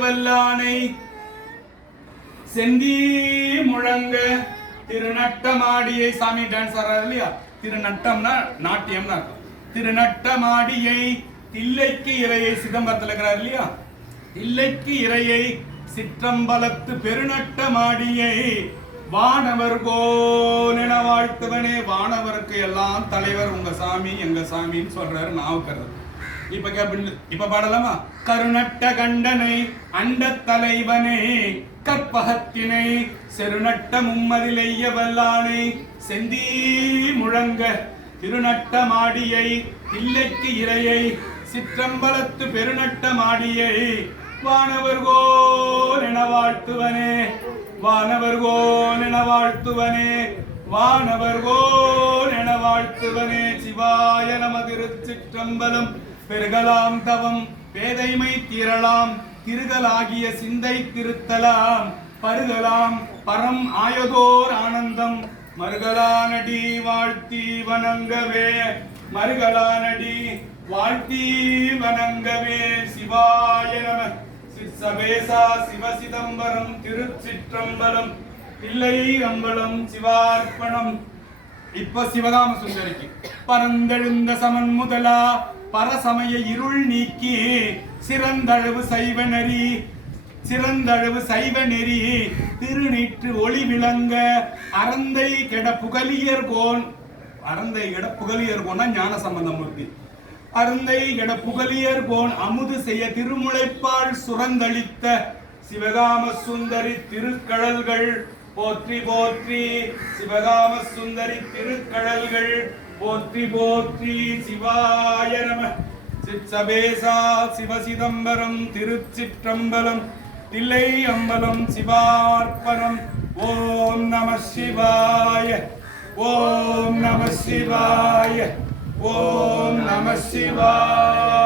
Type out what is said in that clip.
வல்லானை செந்தி முழங்க திருநட்டமாடியை சாமி டான்ஸ் ஆறாரு இல்லையா? திருநட்டம்னா நாட்டியம்னா அர்த்தம். திருநட்டமாடியை தில்லைக்கு இறையை சிதம்பரத்தில் இருக்கிறார் இல்லையா? தில்லைக்கு இறையை சிற்றம்பலத்து பெருநட்டமாடியை வானவர் கோனென வாழ்த்துவனே. வானவருக்கு எல்லாம் தலைவர் உங்க சாமி எங்க சாமின்னு சொல்றாரு நாவுக்கரசர் இப்ப கேப்பின் இப்ப பாடலாமா? கருணட்ட கண்டனை அண்ட தலைவனே கற்பகத்தினை செருநட்ட மும்மதிலைய வல்லானை செந்தி முழங்க திருநட்ட மாடியை இல்லைக்கு இரையை சிற்றம்பலத்து பெருநட்ட மாடியை வானவர்கோன் என வாழ்த்துவனே வானவர்கோன் என வாழ்த்துவனே வானவர்கோன் என வாழ்த்துவனே சிவாய நம திருச்சிற்றம்பலம். பெருகலாம் தவம் பேதைமை தீரலாம் திருகலாகிய சிந்தை திருத்தலாம் பருகலாம் பரம் ஆயதோர் ஆனந்தம். மருகலானடி வாழ்த்தி வணங்கவே மருகலானடி வாழ்த்தி வணங்கவே சிவாய நம. சிற்சபேசா சிவசிதம்பரம் திருச்சிற்றம்பலம் பிள்ளை அம்பலம் சிவார்ப்பணம். இப்ப சிவகாம சுந்தரிக்கு. பரந்தெழுந்த சமன் முதலா பரசமய இருள் நீக்கி சிறந்தளவு சைவ நெறி சிறந்தளவு சைவ நெறி திருநீற்று ஒளி விளங்க அறந்தை கெட புகலியர் கோன் அறந்தை கெட புகலியர் கோன்னா ஞான சம்பந்தமூர்த்தி அருந்தை கெட புகலியர் கோன் அமுது செய்ய திருமுளைப்பால் சுரந்தளித்த சிவகாம சுந்தரி திருக்கடல்கள் போற்றி போற்றி சிவகாம சுந்தரி திருக்கடல்கள். போற்றி போற்றி சிவாய நம. சிற்சபேசா சிவசிதம்பரம் திருச்சிற்றம்பலம். தில்லை அம்பலம் சிவார்ப்பணம். ஓம் நம சிவாய. ஓம் நம சிவாய. ஓம் நம சிவாய.